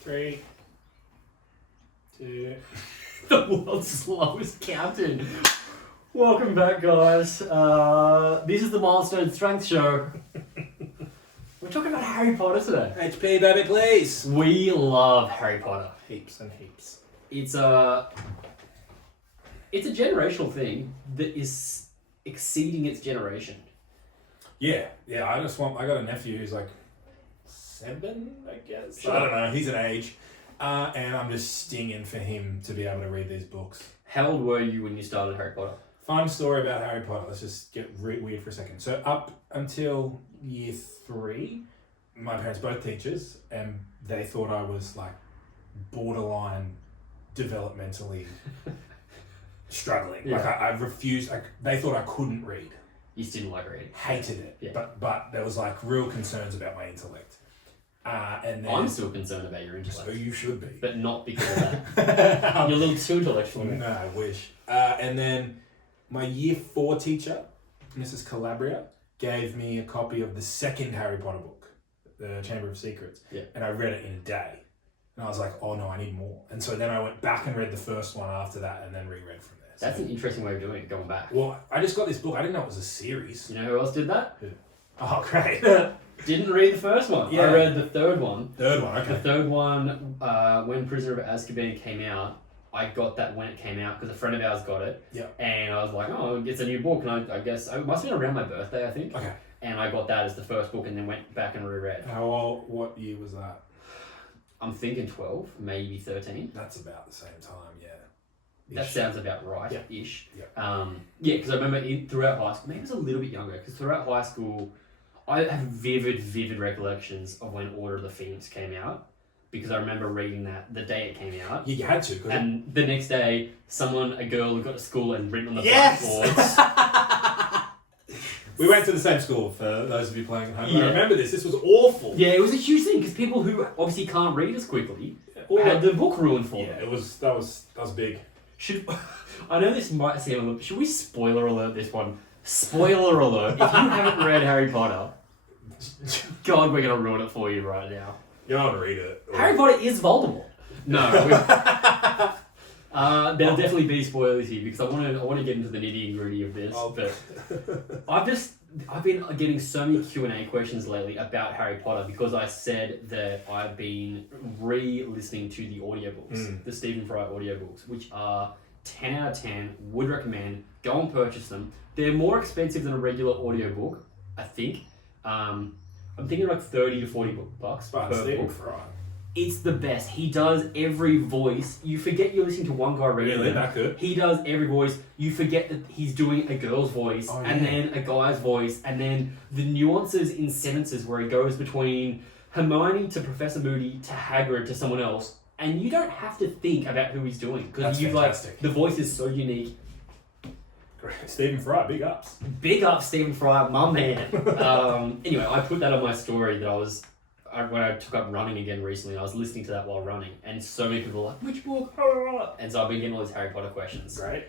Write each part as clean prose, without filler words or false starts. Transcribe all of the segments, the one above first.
3, 2... The world's slowest counting. Welcome back, guys. This is the Milestone Strength Show. We're talking about Harry Potter today. HP, baby, please! We love Harry Potter. Heaps and heaps. It's a generational thing that is exceeding its generation. Yeah. I got a nephew who's like 7, I guess. Sure. I don't know. He's an age. And I'm just stinging for him to be able to read these books. How old were you when you started Harry Potter? Fun story about Harry Potter. Let's just get weird for a second. So up until year 3, my parents both teachers, and they thought I was like borderline developmentally struggling. Yeah. Like I refused. They thought I couldn't read. You just didn't like reading. Hated it. Yeah. But there was like real concerns about my intellect. And then, I'm still concerned about your intellect. So you should be. But not because of that. You're a little too intellectual. No, I wish. And then my year 4 teacher, Mrs. Calabria, gave me a copy of the second Harry Potter book, The Chamber of Secrets. Yeah. And I read it in a day. And I was like, oh no, I need more. And so then I went back and read the first one after that and then reread from there. That's an interesting way of doing it, going back. Well, I just got this book. I didn't know it was a series. You know who else did that? Who? Oh, great. Didn't read the first one. Yeah. I read the third one. Third one, okay. The third one, when Prisoner of Azkaban came out, I got that when it came out because a friend of ours got it. Yeah. And I was like, oh, it's a new book. And I guess it must have been around my birthday, I think. Okay. And I got that as the first book and then went back and reread. How old? What year was that? I'm thinking 12, maybe 13. That's about the same time, yeah. That sounds about right, Yeah. ish. Yeah. Yeah, because I remember throughout high school, maybe it was a little bit younger, because throughout high school, I have vivid recollections of when Order of the Phoenix came out, because I remember reading that the day it came out. Yeah, you had to. And the next day, a girl had got to school and written on the Yes! blackboards. We went to the same school, for those of you playing at home. Yeah. I remember this. This was awful. Yeah, it was a huge thing, because people who obviously can't read as quickly had the book ruined for them. Yeah, that was big. I know this might seem a little... Should we spoiler alert this one? Spoiler alert. If you haven't read Harry Potter, God, we're going to ruin it for you right now. You don't read it. Harry Potter is Voldemort. No. There'll definitely be spoilers here because I want to get into the nitty and gritty of this. But I've been getting so many Q&A questions lately about Harry Potter because I said that I've been re-listening to the audiobooks, the Stephen Fry audiobooks, which are 10 out of 10. Would recommend. Go and purchase them. They're more expensive than a regular audiobook, I think. I'm thinking like 30 to 40 bucks per Stephen book. Fry. It's the best. He does every voice. You forget you're listening to one guy reading Really? it. That good? He does every voice. You forget that he's doing a girl's voice and then a guy's voice and then the nuances in sentences where he goes between Hermione to Professor Moody to Hagrid to someone else, and you don't have to think about who he's doing because you the voice is so unique. Great. Stephen Fry, big ups. Big up Stephen Fry, my man. Anyway, I put that on my story that when I took up running again recently, I was listening to that while running, and so many people were like, which book? And so I've been getting all these Harry Potter questions. Great.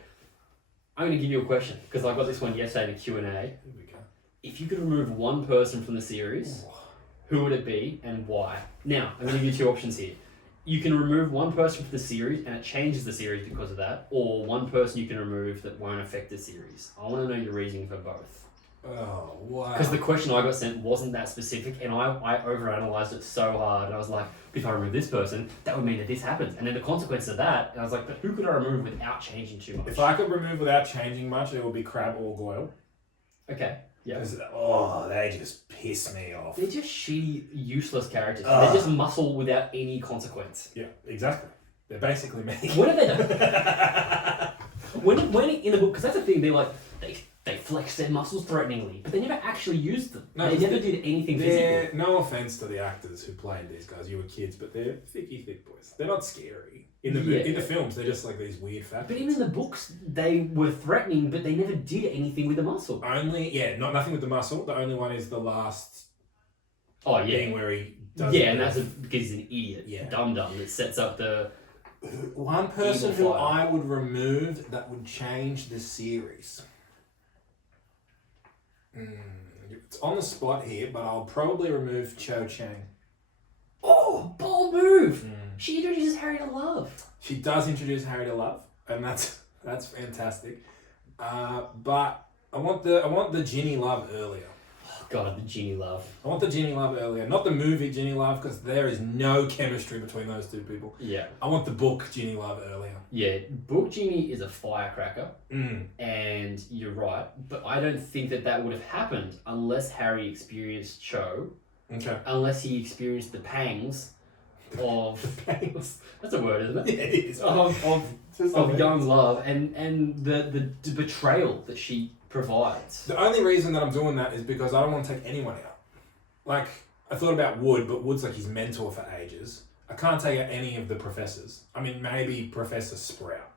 I'm going to give you a question, because I got this one yesterday in a Q&A. Here we go. If you could remove one person from the series, who would it be and why? Now, I'm going to give you 2 options here. You can remove one person from the series, and it changes the series because of that, or one person you can remove that won't affect the series. I want to know your reasoning for both. Oh, wow. Because the question I got sent wasn't that specific, and I overanalyzed it so hard, and I was like, if I remove this person, that would mean that this happens. And then the consequence of that, and I was like, but who could I remove without changing too much? If I could remove without changing much, it would be Crabbe or Goyle. Okay, yeah. They just piss me off. They're just shitty, useless characters. Ugh. They're just muscle without any consequence. Yeah, exactly. They're basically me. What have they done? when in the book, because that's the thing, they're like, they flex their muscles threateningly, but they never actually used them. No, they never did anything physical. No offense to the actors who played these guys. You were kids, but they're thick boys. They're not scary. In the films, they're just like these weird fat But kids. even in the books, they were threatening, but they never did anything with the muscle. Nothing with the muscle. The only one is the last thing where he does and that's because he's an idiot. Yeah. Dum that sets up the... One person who Evil fire. I would remove that would change the series. It's on the spot here, but I'll probably remove Cho Chang. Oh, bold move! She does introduce Harry to love, and that's fantastic. But I want the Ginny love earlier. Oh God, the Ginny love. I want the Ginny love earlier, not the movie Ginny love, because there is no chemistry between those two people. Yeah. I want the book Ginny love earlier. Yeah, book Ginny is a firecracker, Mm. and you're right, but I don't think that would have happened unless Harry experienced Cho, Okay. unless he experienced the pangs of... Pangs. That's a word, isn't it? Yeah, it is. Of young love and the betrayal that she provides. The only reason that I'm doing that is because I don't want to take anyone out. Like, I thought about Wood, but Wood's like his mentor for ages. I can't take out any of the professors. I mean, maybe Professor Sprout.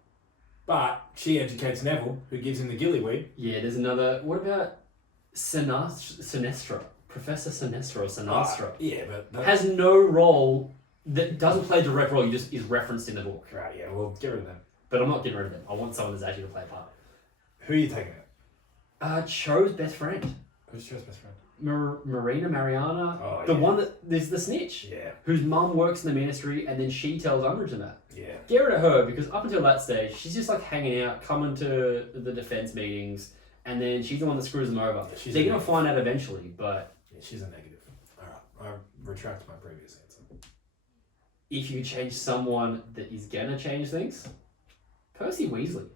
But she educates Neville, who gives him the gillyweed. Yeah, there's another... What about Sinestra? Professor Sinestra or Sinastra? Yeah, but... Has no role... That doesn't play a direct role, he just is referenced in the book. Right, yeah, well, get rid of them. But I'm not getting rid of them. I want someone that's actually going to play a part. Who are you taking out? Cho's best friend. Who's Cho's best friend? Marina Mariana. Oh, the yeah. one that... There's the snitch. Yeah. Whose mum works in the ministry and then she tells Umbridge about. Yeah. Get rid of her because up until that stage, she's just like hanging out, coming to the defense meetings, and then she's the one that screws them over. She's They're a going to negative. find out eventually, but... Yeah, she's a negative. Alright, I retract my previous answer. If you change someone that is going to change things, Percy Weasley.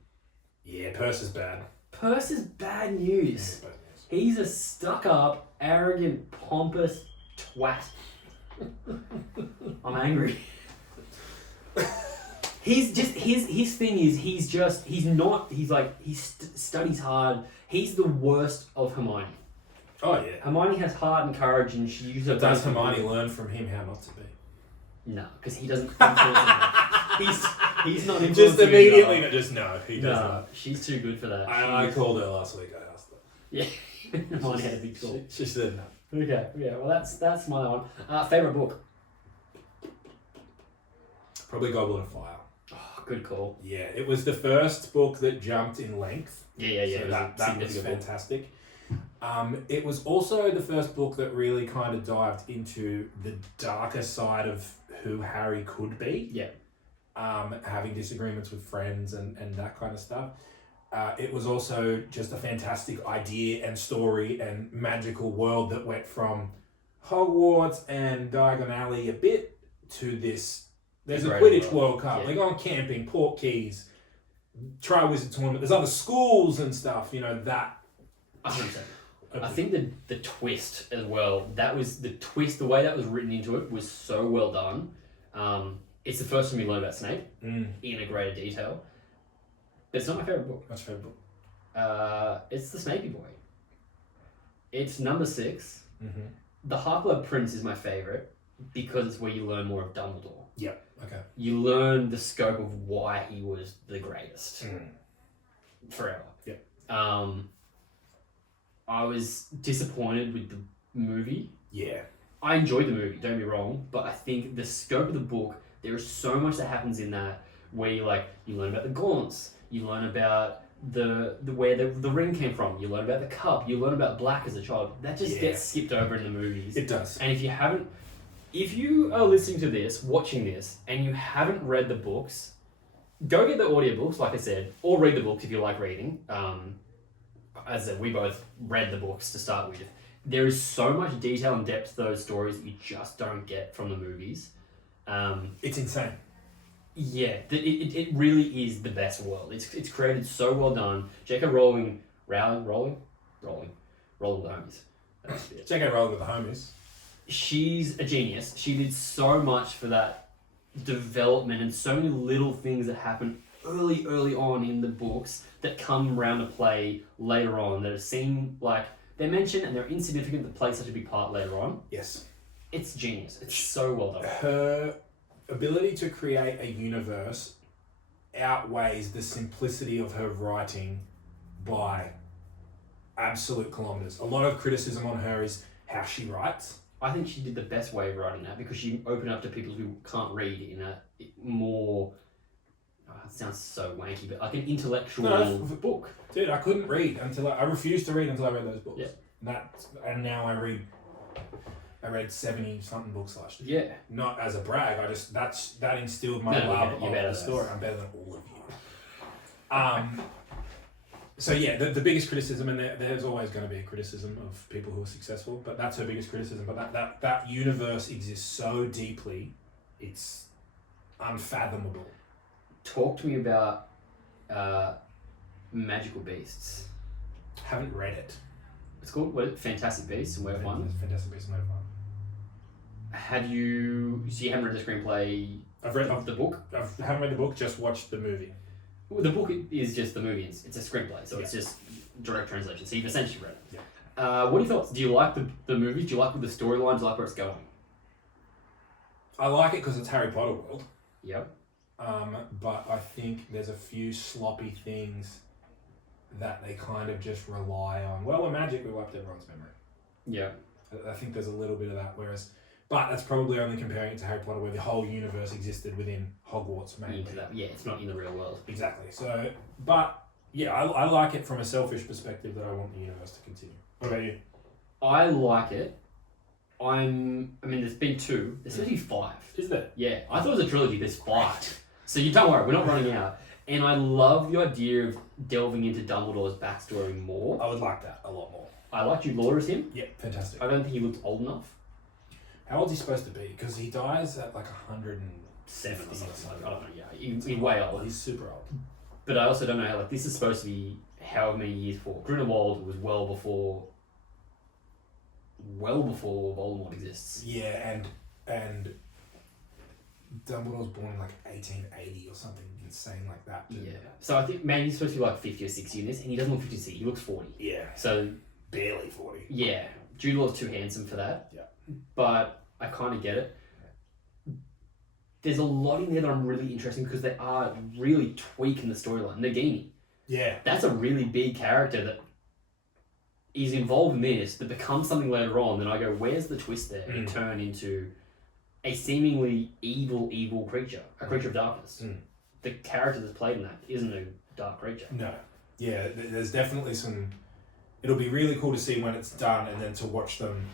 Yeah, Perce is bad. Perce is bad news. Yeah, bad news. He's a stuck-up, arrogant, pompous twat. I'm angry. He's just his thing is he studies hard. He's the worst of Hermione. Oh, yeah. Hermione has heart and courage, and she uses her. But does Hermione learn from him how not to be? No, because he doesn't influence her. He's not influencing Just her immediately, enough. just no, he doesn't. No, she's too good for that. I called her last week, I asked her. Yeah, Hermione had a big score. She said no. Okay, yeah, well that's my one. Favorite book? Probably Goblet of Fire. Oh, good call. Yeah, it was the first book that jumped in length. Yeah. So It was a that was significant book. fantastic. It was also the first book that really kind of dived into the darker side of who Harry could be. Yeah. Having disagreements with friends and that kind of stuff. It was also just a fantastic idea and story and magical world that went from Hogwarts and Diagon Alley a bit to this. There's a Quidditch World Cup. Yeah. They go on camping, Port Keys, Tri-Wizard Tournament. There's other schools and stuff, that. 100%. I think the twist as well, that was the twist, the way that was written into it was so well done. It's the first time you learn about Snape in a greater detail. But it's not my favourite book. What's your favourite book? It's The Snapey Boy. It's number 6. Mm-hmm. The Half-Blood Prince is my favourite because it's where you learn more of Dumbledore. Yeah, okay. You learn the scope of why he was the greatest. Forever. Yeah. I was disappointed with the movie. Yeah. I enjoyed the movie, don't be wrong, but I think the scope of the book, there is so much that happens in that where you learn about the gaunts, you learn about the where the ring came from, you learn about the cup, you learn about Black as a child. That just gets skipped over in the movies. It does. And if you are listening to this, watching this, and you haven't read the books, go get the audiobooks, like I said, or read the books if you like reading. As I said, we both read the books to start with. There is so much detail and depth to those stories that you just don't get from the movies. It's insane. Yeah, it really is the best world. It's created so well done. J.K. Rowling with the homies. That's it. J.K. Rowling with the homies. She's a genius. She did so much for that development and so many little things that happen early on in the books that come around to play later on that seem like they're mentioned and they're insignificant that play such a big part later on. Yes. It's genius. It's so well done. Her ability to create a universe outweighs the simplicity of her writing by absolute kilometers. A lot of criticism on her is how she writes. I think she did the best way of writing that because she opened up to people who can't read in a more... it sounds so wanky, but like an intellectual book. Dude, I couldn't read until I refused to read until I read those books. Yeah. And now I read I read 70 something books last year. Yeah. Not as a brag. That instilled my No, love you're of better the than story. us. I'm better than all of you. So yeah, the biggest criticism, and there's always going to be a criticism of people who are successful, but that's her biggest criticism. But that universe exists so deeply, it's unfathomable. Talk to me about Magical Beasts. Haven't read it. It's called Fantastic Beasts and Where to Find Them. Fantastic Beasts and Where to Find Them. Have you? So you haven't read the screenplay? I've read the book. I haven't read the book. Just watched the movie. Well, the book is just the movie. It's a screenplay, so it's just direct translation. So you've essentially read it. Yeah. What are your thoughts? Do you like the movie? Do you like the storyline? Do you like where it's going? I like it because it's Harry Potter world. Yep. But I think there's a few sloppy things that they kind of just rely on. Well, we're magic. We wiped everyone's memory. Yeah. I think there's a little bit of that. But that's probably only comparing it to Harry Potter, where the whole universe existed within Hogwarts, mainly. Yeah, it's not in the real world. Exactly. So, but yeah, I like it from a selfish perspective that I want the universe to continue. What about you? I like it. I mean, there's been 2. There's supposed to be 5. Is there? Yeah, I thought it was a trilogy. There's 5. So you don't worry, we're not running out. And I love the idea of delving into Dumbledore's backstory more. I would like that a lot more. I like Jude Law as him. Yeah, fantastic. I don't think he looks old enough. How old's he supposed to be? Because he dies at like 107 or something. I don't know. Yeah, he's way old. He's super old. But I also don't know how. Like, this is supposed to be however many years before. Grindelwald was well before Voldemort exists. Yeah, and Dumbledore's born in like 1880 or something insane like that. Yeah. So I think maybe he's supposed to be like 50 or 60 in this, and he doesn't look 50 or 60. He looks 40. Yeah. So barely 40. yeah, Jude Law's too handsome for that. Yeah. But I kind of get it. There's a lot in there that I'm really interested in because they are really tweaking the storyline. Nagini. Yeah. That's a really big character that is involved in this that becomes something later on. Then I go, where's the twist there? And turn into a seemingly evil creature, a creature of darkness. The character that's played in that isn't a dark creature. No. Yeah, there's definitely some... It'll be really cool to see when it's done and then to watch them...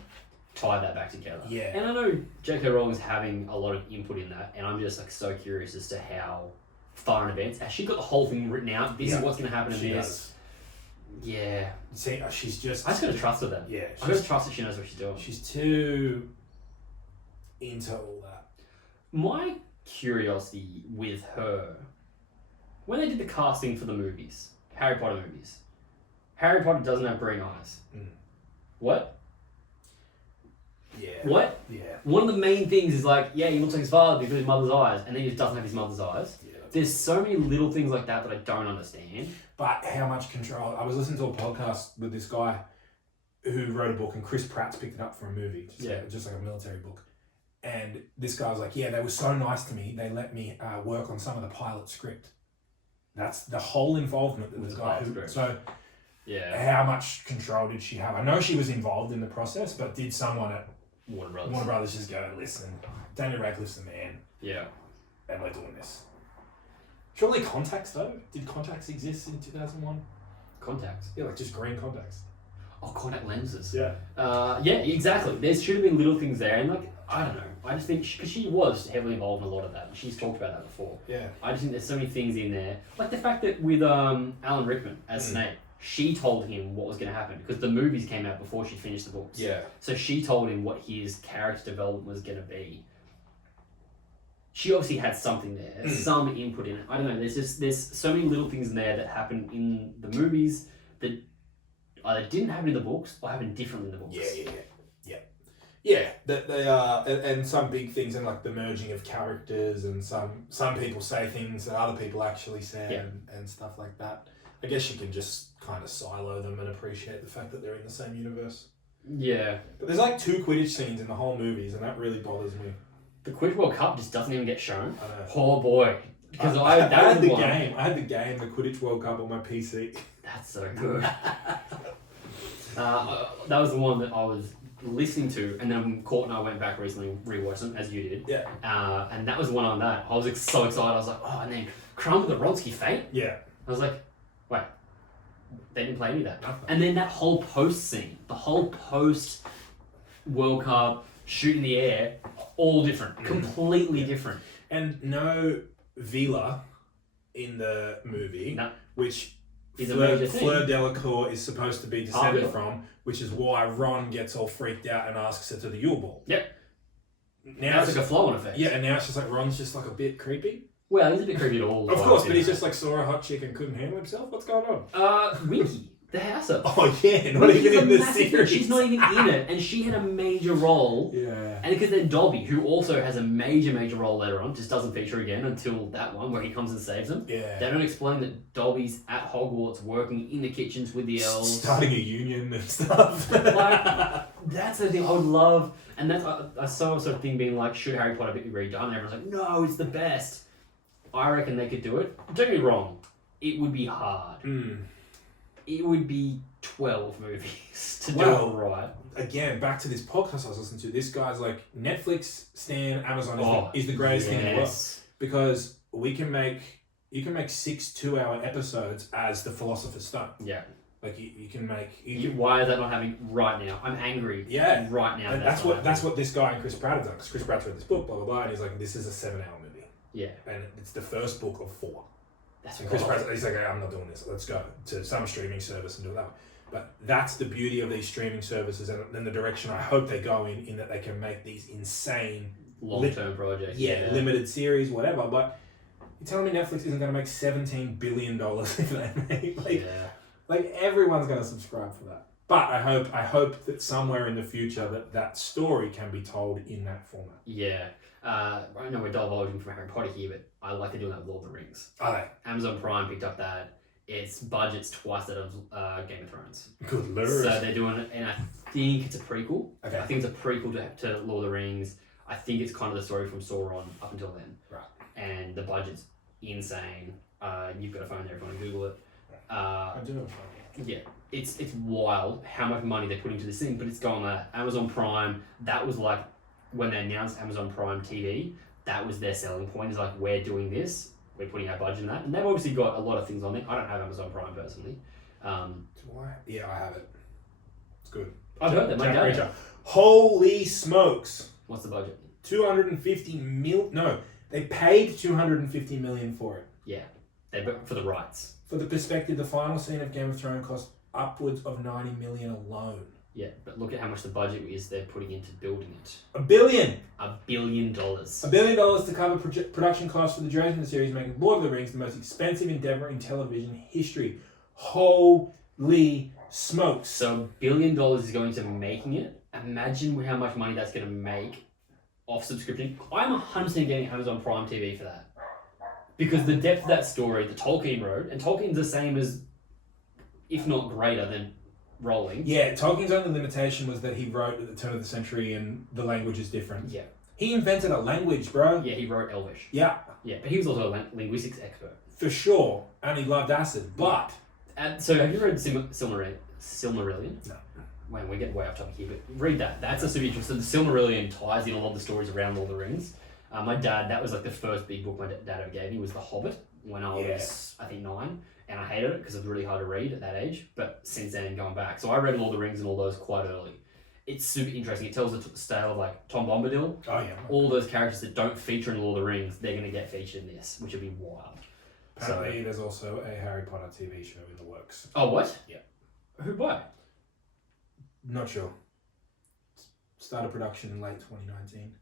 tie that back together. Yeah. And I know J.K. Rowling's having a lot of input in that, and I'm just like so curious as to how far in advance. Has she got the whole thing written out? This is what's going to happen in this. Does. Yeah. See, she's just... I just got to trust her then. Yeah. I just trust that she knows what she's doing. She's too into all that. My curiosity with her, when they did the casting for the movies, Harry Potter movies, Harry Potter doesn't have green eyes. What? Yeah. What? Yeah. One of the main things is like, yeah, he looks like his father because of his mother's eyes, and then he just doesn't have his mother's eyes. Yeah. There's so many little things like that that I don't understand. But how much control... I was listening to a podcast with this guy who wrote a book, and Chris Pratt's picked it up for a movie. Just like a military book. And this guy was like, yeah, they were so nice to me, they let me work on some of the pilot script. That's the whole involvement that this guy... So... Yeah. How much control did she have? I know she was involved in the process, but did someone at Warner Brothers just go, listen, Daniel Radcliffe's the man, Yeah. and we're doing this? Surely contacts, though? Did contacts exist in 2001? Contacts. Yeah, like just green contacts. Oh, contact lenses. Yeah. Yeah, exactly. There should have been little things there, and like, I don't know. I just think, because she was heavily involved in a lot of that, and she's talked about that before. Yeah. I just think there's so many things in there. Like the fact that with Alan Rickman as Snape, she told him what was going to happen because the movies came out before she finished the books. Yeah. So she told him what his character development was going to be. She obviously had something there, some input in it. I don't know. There's so many little things in there that happen in the movies that either didn't happen in the books or happen differently in the books. Yeah, that they are, and some big things, and like the merging of characters, and some people say things that other people actually said, and stuff like that. I guess you can just kind of silo them and appreciate the fact that they're in the same universe. Yeah. But there's like 2 Quidditch scenes in the whole movies, and that really bothers me. The Quidditch World Cup just doesn't even get shown. I know. Oh boy. Because I had the one. game. I had the game, the Quidditch World Cup, on my PC. That's so good. That was the one that I was listening to, and then Court and I went back recently and rewatched them, as you did. Yeah. And that was the one on that. I was so excited. I was like, oh, and then Crumb with the Ronsky Fate. Yeah. I was like, wait, they didn't play any of that. Nothing. And then that whole post scene, the whole post World Cup, shoot in the air, all different, completely different. And no Vila in the movie, which is a major thing. Fleur Delacour is supposed to be descended from, which is why Ron gets all freaked out and asks her to the Yule Ball. Yep. Now it's like a flow-on effect. Yeah, and now it's just like Ron's just like a bit creepy. Well, he's a bit creepy at all. Of course, but he's just like saw a hot chick and couldn't handle himself. What's going on? Winky, the house elf. Oh yeah, not even in the series. She's not even in it, and she had a major role. Yeah. And because then Dobby, who also has a major role later on, just doesn't feature again until that one where he comes and saves them. Yeah. They don't explain that Dobby's at Hogwarts working in the kitchens with the elves, starting a union and stuff. Like, that's the thing I would love. And that's I saw a sort of thing being like, should Harry Potter be redone? And everyone's like, no, it's the best. I reckon they could do it. Don't get me wrong, it would be hard. It would be 12 movies to do it right. Again, back to this podcast I was listening to. This guy's like, Netflix, Stan, Amazon is the greatest thing in the world. Because you can make 6 2-hour episodes as the Philosopher's Stone. Yeah. Like you can make. Why is that not happening right now? I'm angry. Yeah, right now. And that's what this guy and Chris Pratt have done. Because Chris Pratt's read this book, blah blah blah, and he's like, this is a 7-hour movie. Yeah, and it's the first book of 4. That's and Chris Pratt, he's like, hey, I'm not doing this. Let's go to some streaming service and do that. But that's the beauty of these streaming services, and then the direction I hope they go in that they can make these insane long-term projects. Yeah, limited series, whatever. But you're telling me Netflix isn't going to make $17 billion if they make like everyone's going to subscribe for that. But I hope that somewhere in the future that story can be told in that format. Yeah. I know we're divulging from Harry Potter here, but I like to do that with Lord of the Rings. Are they? Amazon Prime picked up that. Its budget's twice that of Game of Thrones. Good lord. So they're doing it, and I think it's a prequel. Okay. I think it's a prequel to Lord of the Rings. I think it's kind of the story from Sauron up until then. Right. And the budget's insane. You've got a phone there if you want to Google it. I do have a phone. Yeah, it's wild how much money they put into this thing, but it's gone Amazon Prime. That was like when they announced Amazon Prime TV. That was their selling point. Is like, we're doing this, we're putting our budget in that, and they've obviously got a lot of things on there. I don't have Amazon Prime personally. Do I? Yeah, I have it. It's good. I've heard that. My dad. Holy smokes! What's the budget? 250 mil. No, they paid 250 million for it. Yeah, for the rights. For the perspective, the final scene of Game of Thrones cost upwards of 90 million alone. Yeah, but look at how much the budget is they're putting into building it. $1 billion! $1 billion. $1 billion to cover production costs for the duration of the series, making Lord of the Rings the most expensive endeavor in television history. Holy smokes! So $1 billion is going to making it. Imagine how much money that's going to make off subscription. I'm 100% getting Amazon Prime TV for that. Because the depth of that story, the Tolkien wrote, and Tolkien's the same as, if not greater than Rowling. Yeah, Tolkien's only limitation was that he wrote at the turn of the century and the language is different. Yeah. He invented a language, bro. Yeah, he wrote Elvish. Yeah. Yeah, but he was also a linguistics expert. For sure. And he loved acid, but... So have you read Silmarillion? No. Man, we're getting way off topic here, but read that. That's a super interesting. The Silmarillion ties in a lot of the stories around Lord of the Rings. My dad, that was like the first big book my dad ever gave me, was The Hobbit, when I was, I think, 9. And I hated it because it was really hard to read at that age. But since then, going back. So I read Lord of the Rings and all those quite early. It's super interesting. It tells the tale of like Tom Bombadil. Oh, yeah. All those characters that don't feature in Lord of the Rings, they're going to get featured in this, which would be wild. Apparently, there's also a Harry Potter TV show in the works. Oh, what? Yeah. Who by? Not sure. Started production in late 2019.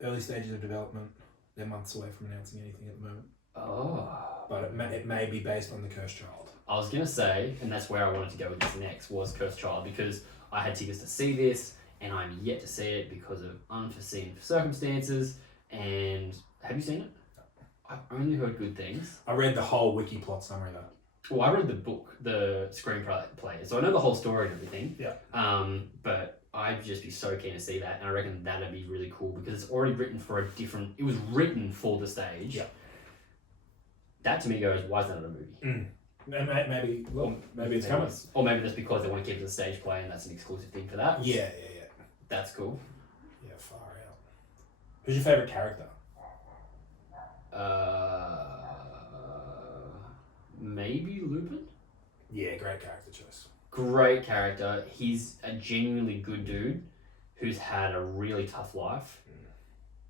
Early stages of development. They're months away from announcing anything at the moment. Oh. But it may be based on The Cursed Child. I was going to say, and that's where I wanted to go with this next, was Cursed Child, because I had tickets to see this, and I'm yet to see it because of unforeseen circumstances. And have you seen it? I've only heard good things. I read the whole wiki plot summary though. Well, I read the book, the screenplay, so I know the whole story and everything. Yeah. But I'd just be so keen to see that, and I reckon that'd be really cool because it's already written for a different. It was written for the stage. Yeah. That to me goes, why is that not a movie? Maybe it's coming. Or maybe that's because they want to keep it a stage play, and that's an exclusive thing for that. Yeah. That's cool. Yeah, far out. Who's your favorite character? Maybe Lupin? Yeah, great character choice. Great character. He's a genuinely good dude who's had a really tough life,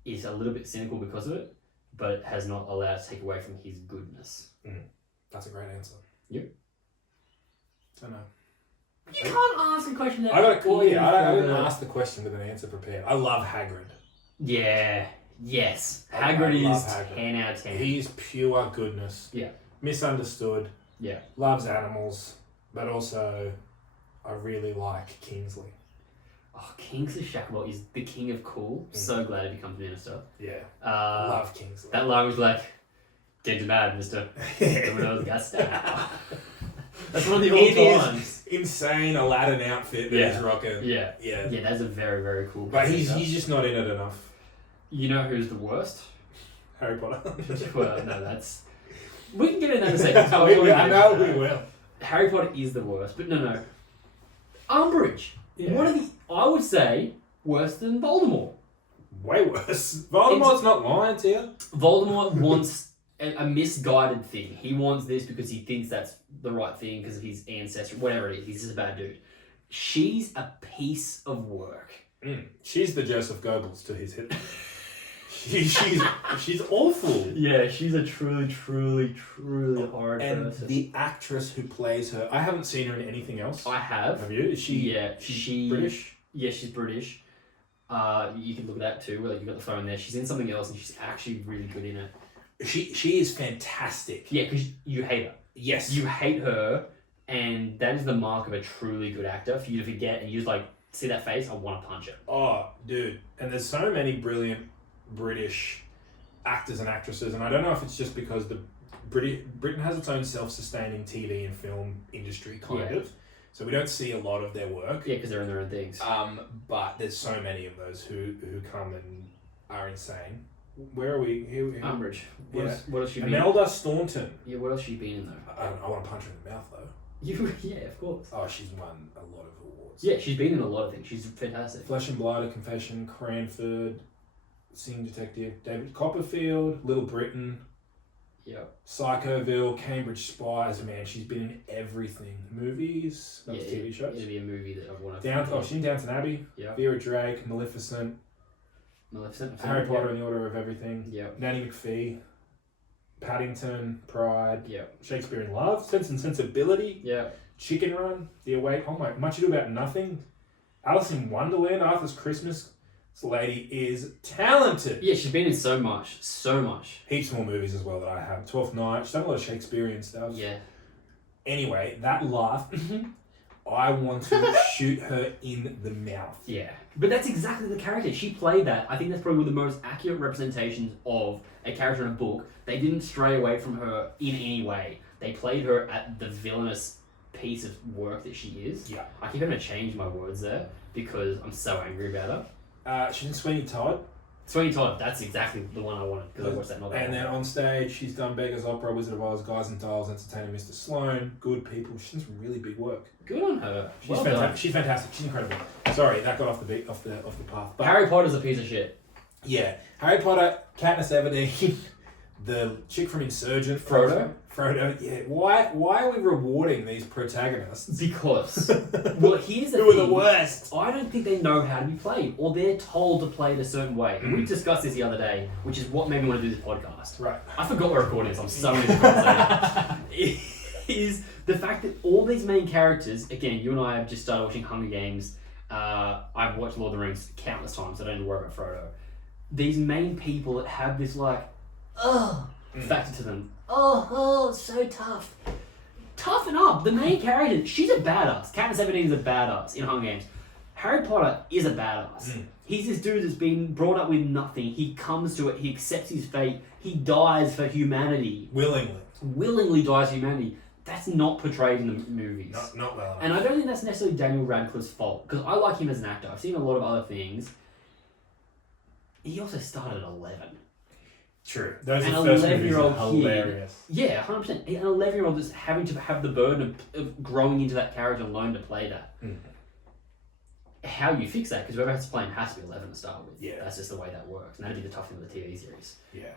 is a little bit cynical because of it, but has not allowed to take away from his goodness. That's a great answer. Yep. I know. You can't ask a question that... I didn't ask the question with an answer prepared. I love Hagrid. Yeah. Yes. Hagrid is Hagrid. 10 out of 10. He's pure goodness. Yeah. Misunderstood. Yeah. Loves animals. But also, I really like Kingsley. Oh, Kingsley Shacklebolt is the king of cool. So glad he becomes minister. Yeah. I love Kingsley. That line was like, get you mad, mister. Domino's got style. That's one of the old lines. Insane Aladdin outfit that he's rocking. Yeah. That's a very, very cool. But he's just not in it enough. You know who's the worst? Harry Potter. Well, no, that's... We can get into that in a second. I know we will. Harry Potter is the worst, but no. Umbridge. Yeah. One of the... I would say worse than Voldemort. Way worse. Voldemort's not lying to you. Voldemort wants a misguided thing. He wants this because he thinks that's the right thing because of his ancestry, whatever it is. He's just a bad dude. She's a piece of work. She's the Joseph Goebbels to his Hitler. She's awful. Yeah, she's a truly hard and person. The actress who plays her, I haven't seen her in anything else. I have. Have you? Is she? Yeah, she's British. Yeah, she's British. You can look at that too. Like you've got the phone there. She's in something else, and she's actually really good in it. She is fantastic. Yeah, because you hate her. Yes. You hate her, and that is the mark of a truly good actor. For you to forget and you just like see that face, I want to punch it. Oh, dude! And there's so many brilliant British actors and actresses, and I don't know if it's just because Britain has its own self-sustaining TV and film industry, kind of. So we don't see a lot of their work. Yeah, because they're in their own things. But there's so many of those who come and are insane. Where are we? Umbridge. What else she been? Imelda Staunton. Yeah, what else she been in though? I want to punch her in the mouth though. Yeah, of course. Oh, she's won a lot of awards. Yeah, she's been in a lot of things. She's fantastic. Flesh and Blood, A Confession, Cranford, Singing Detective, David Copperfield, Little Britain. Yep. Psychoville, Cambridge Spies. Man, she's been in everything. Movies, TV shows. It'll be a movie that I want to. She's in Downton Abbey. Yeah. Vera Drake, Maleficent. Harry Potter and the Order of Everything. Yep. Nanny McPhee. Paddington, Pride. Yep. Shakespeare in Love, Sense and Sensibility. Yeah. Chicken Run, The Awake. Oh my! Much Ado About Nothing. Alice in Wonderland, Arthur's Christmas. This lady is talented. Yeah, she's been in so much. Heaps more movies as well that I have. 12th Night. She's done a lot of Shakespearean stuff. Yeah. Anyway, that laugh, I want to shoot her in the mouth. Yeah. But that's exactly the character. She played that. I think that's probably one of the most accurate representations of a character in a book. They didn't stray away from her in any way. They played her at the villainous piece of work that she is. Yeah. I keep having to change my words there because I'm so angry about her. She's in Sweeney Todd. Sweeney Todd, that's exactly the one I wanted because I watched that novel. And then on stage, she's done Beggar's Opera, Wizard of Oz, Guys and Dolls, Entertaining Mr. Sloane, Good People. She's done some really big work. Good on her. She's fantastic. She's fantastic. She's incredible. Sorry, that got off the path. But Harry Potter's a piece of shit. Yeah, Harry Potter, Katniss Everdeen, the chick from Insurgent, Frodo. Yeah. Why are we rewarding these protagonists? Because, well, here's the thing. Who are the worst? I don't think they know how to be played, or they're told to play it a certain way. And we discussed this the other day, which is what made me want to do this podcast. Right. I forgot we're recording this. I'm so into the conversation. Is the fact that all these main characters, again, you and I have just started watching Hunger Games. I've watched Lord of the Rings countless times, so I don't need to worry about Frodo. These main people that have this factor to them. Oh, so tough. Toughen up. The main character, she's a badass. Katniss Everdeen is a badass in Hunger Games. Harry Potter is a badass. He's this dude that's been brought up with nothing. He comes to it. He accepts his fate. He dies for humanity. Willingly dies for humanity. That's not portrayed in the movies. Not well enough. And I don't think that's necessarily Daniel Radcliffe's fault, because I like him as an actor. I've seen a lot of other things. He also started at 11. True. Those an are first 11-year-old hilarious. Kid, yeah, 100%. An 11-year-old that's having to have the burden of growing into that character and learn to play that. How you fix that, because whoever has to play him has to be 11 to start with. Yeah. That's just the way that works. And that'd be the tough thing with the TV series. Yeah.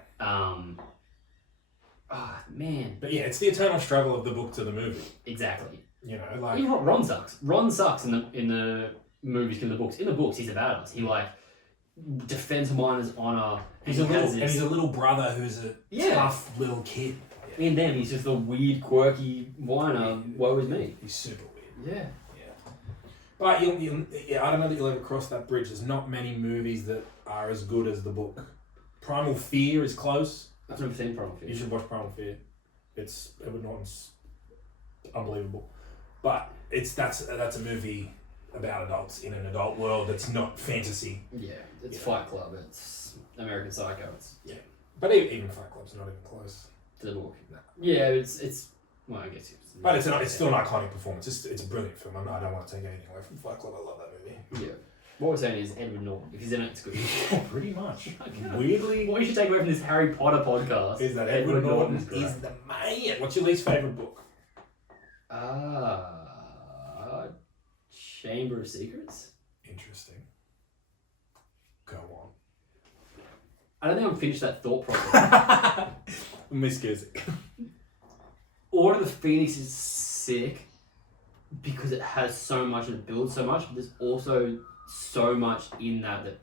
Man. But yeah, it's the eternal struggle of the book to the movie. Exactly. You know, like... You know what? Ron sucks. Ron sucks in the movies in the books. In the books, he's a badass. He like defends Hermione's honor. He's a little brother who's a tough little kid. In them, he's just a weird, quirky whiner. Woe is me. He's super weird. Yeah. But I don't know that you'll ever cross that bridge. There's not many movies that are as good as the book. Primal Fear is close. I've never seen Primal Fear. You should watch Primal Fear. It's Edward Norton's unbelievable. But that's a movie about adults in an adult world that's not fantasy. Yeah, it's Fight Club. It's American Psycho. But even Fight Club's not even close to the book. No. Yeah, it's well, I guess it's. But it's still an iconic performance. It's a brilliant film. I don't want to take anything away from Fight Club. I love that movie. Yeah. What we're saying is Edward Norton. If he's in it, it's good. Pretty much. Weirdly, what you should take away from this Harry Potter podcast is that Edward Norton is the man. What's your least favourite book? Chamber of Secrets. Interesting. Go on. I don't think I've finished that thought properly. Miss Giz. Order of the Phoenix is sick because it has so much and it builds so much, but there's also so much in that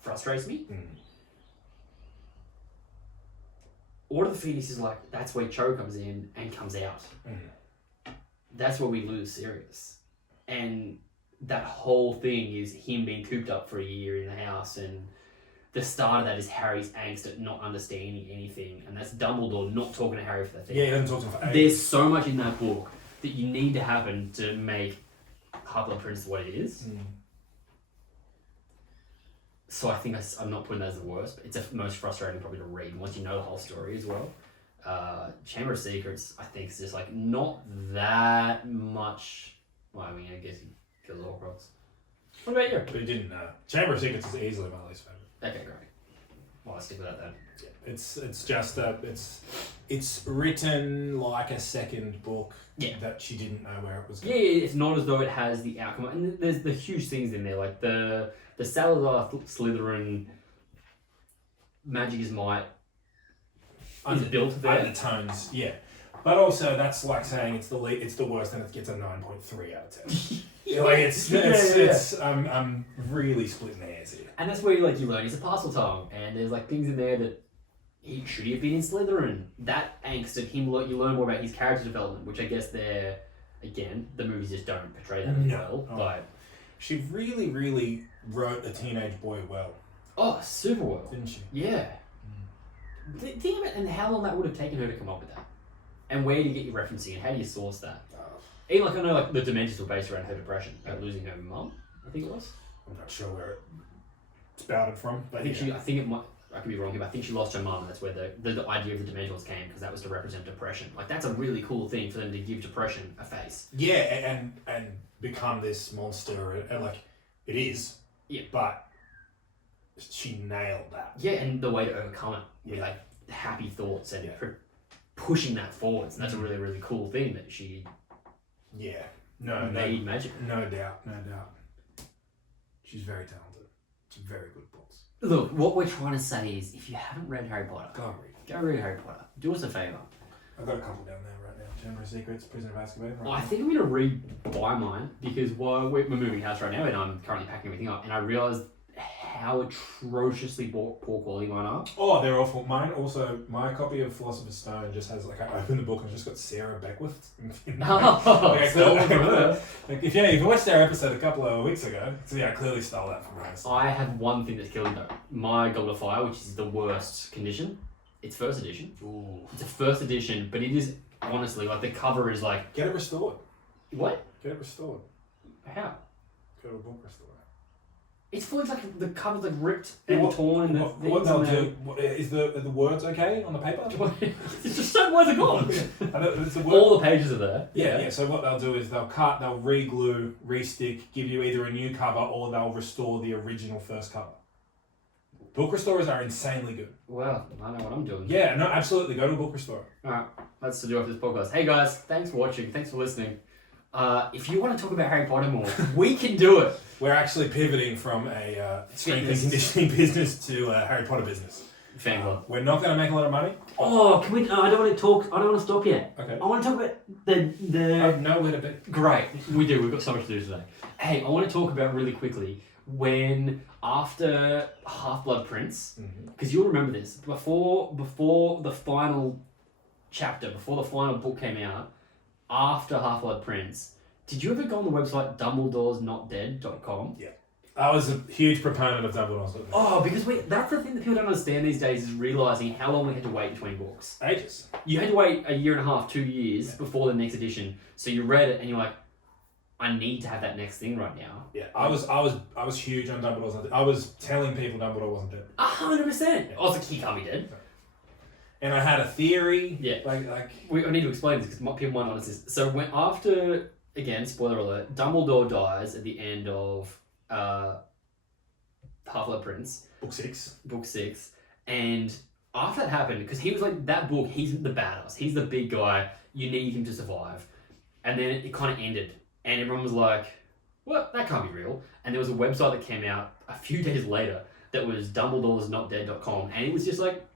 frustrates me. Order of the Phoenix is like, that's where Cho comes in and comes out. That's where we lose Sirius. And that whole thing is him being cooped up for a year in the house, and the start of that is Harry's angst at not understanding anything, and that's Dumbledore not talking to Harry for that thing. Yeah, he doesn't talk to him for ages. There's so much in that book that you need to happen to make Half-Blood Prince what it is. So I think I'm not putting that as the worst, but it's the most frustrating probably to read once you know the whole story as well. Chamber of Secrets, I think, is just like not that much. Well, I mean, I guess he kills Horcrux. What about you? But you didn't know. Chamber of Secrets is easily my least favourite. Okay, great. Well, I'll stick with that then. Yeah. It's just it's written like a second book that she didn't know where it was going. Yeah, it's not as though it has the outcome. And there's the huge things in there, like the Salazar Slytherin magic is might is built there. Undertones, yeah. But also, that's like saying it's the worst, and it gets a 9.3 out of 10. I'm really splitting hairs here. And that's where you learn he's a Parseltongue, and there's like things in there that should he have been in Slytherin. That angst of him, you learn more about his character development, which I guess the movies just don't portray that as well. But she really, really wrote a teenage boy well. Oh, super well, didn't she? Yeah. Think about and how long that would have taken her to come up with that. And where do you get your referencing and how do you source that? Even I know the Dementors were based around her depression, losing her mum, I think it was. I'm not sure where it spouted from, but I could be wrong here, but I think she lost her mum, and that's where the idea of the Dementors came, because that was to represent depression. Like, that's a really cool thing for them to give depression a face. Yeah, and become this monster, and like, it is. Yeah. But she nailed that. Yeah, and the way to overcome it with like happy thoughts and pushing that forwards. And that's a really, really cool thing that she made magic. No doubt. She's very talented. It's very good books. Look, what we're trying to say is, if you haven't read Harry Potter, go read Harry Potter. Do us a favour. I've got a couple down there right now. Chamber of Secrets, Prisoner of Azkaban. Well, I think I'm going to rebuy mine, because we're moving house right now, and I'm currently packing everything up, and I realised how atrociously poor quality mine are. Oh, they're awful. Mine also, my copy of Philosopher's Stone just has, like, I opened the book and it's just got Sarah Beckwith. If you watched our episode a couple of weeks ago, so I clearly stole that from her. I have one thing that's killing though. My Goblet of Fire, which is the worst condition. It's first edition. Ooh. It's a first edition, but it is, honestly, like, the cover is like... Get it restored. What? Get it restored. How? Go to a book restorer. It's fully like the cover's like ripped and torn, and what they'll do is the words okay on the paper? It's just certain words are gone. All the pages are there. Yeah. So what they'll do is they'll re-glue, re-stick, give you either a new cover or they'll restore the original first cover. Book restorers are insanely good. Well, I know what I'm doing. Yeah, no, absolutely. Go to a book restorer. All right, that's the do of this podcast. Hey guys, thanks for watching. Thanks for listening. If you want to talk about Harry Potter more, we can do it. We're actually pivoting from a strength and conditioning business to a Harry Potter business. Fan club. We're not going to make a lot of money. Oh, can we? No, I don't want to talk. I don't want to stop yet. Okay. I want to talk about the. I have nowhere to be. Great, we do. We've got so much to do today. Hey, I want to talk about really quickly when after Half-Blood Prince, because you'll remember this before the final chapter, before the final book came out, after Half-Blood Prince. Did you ever go on the website dumbledoresnotdead.com? Yeah. I was a huge proponent of Dumbledore's Not Dead. Oh, because that's the thing that people don't understand these days is realising how long we had to wait between books. Ages. You had to wait a year and a half, 2 years before the next edition. So you read it and you're like, I need to have that next thing right now. Yeah, I was huge on Dumbledore's Not Dead. I was telling people Dumbledore wasn't dead. 100%. I was like, he can't be dead. And I had a theory. Yeah. I need to explain this because people might not understand. So when after, again, spoiler alert, Dumbledore dies at the end of Half-Blood Prince. Book 6. And after that happened, because he was like, that book, he's the badass. He's the big guy. You need him to survive. And then it kind of ended. And everyone was like, well, that can't be real. And there was a website that came out a few days later that was dumbledoresnotdead.com. And it was just like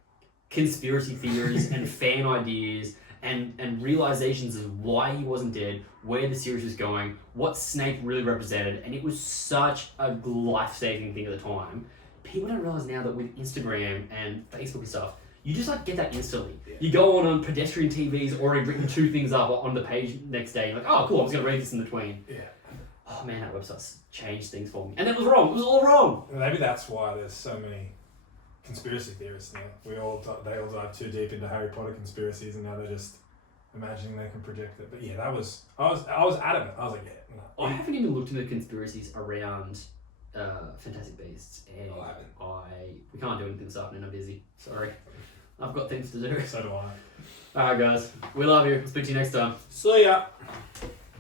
conspiracy theories and fan ideas and realizations of why he wasn't dead, where the series was going, what Snape really represented, and it was such a life-saving thing at the time. People don't realize now that with Instagram and Facebook and stuff, you just like get that instantly. Yeah. You go on pedestrian TV's already written 2 things up on the page next day. You're like, oh cool, I'm just gonna read this in between. Yeah. Oh man, that website's changed things for me, and it was wrong. It was all wrong. Maybe that's why there's so many conspiracy theorists now. They all dive too deep into Harry Potter conspiracies, and now they're just imagining they can project it. But yeah, I was adamant. I was like, yeah. No. I haven't even looked into the conspiracies around Fantastic Beasts, and we can't do anything this afternoon. I'm busy. Sorry, I've got things to do. So do I. All right, guys, we love you. We'll speak to you next time. See ya.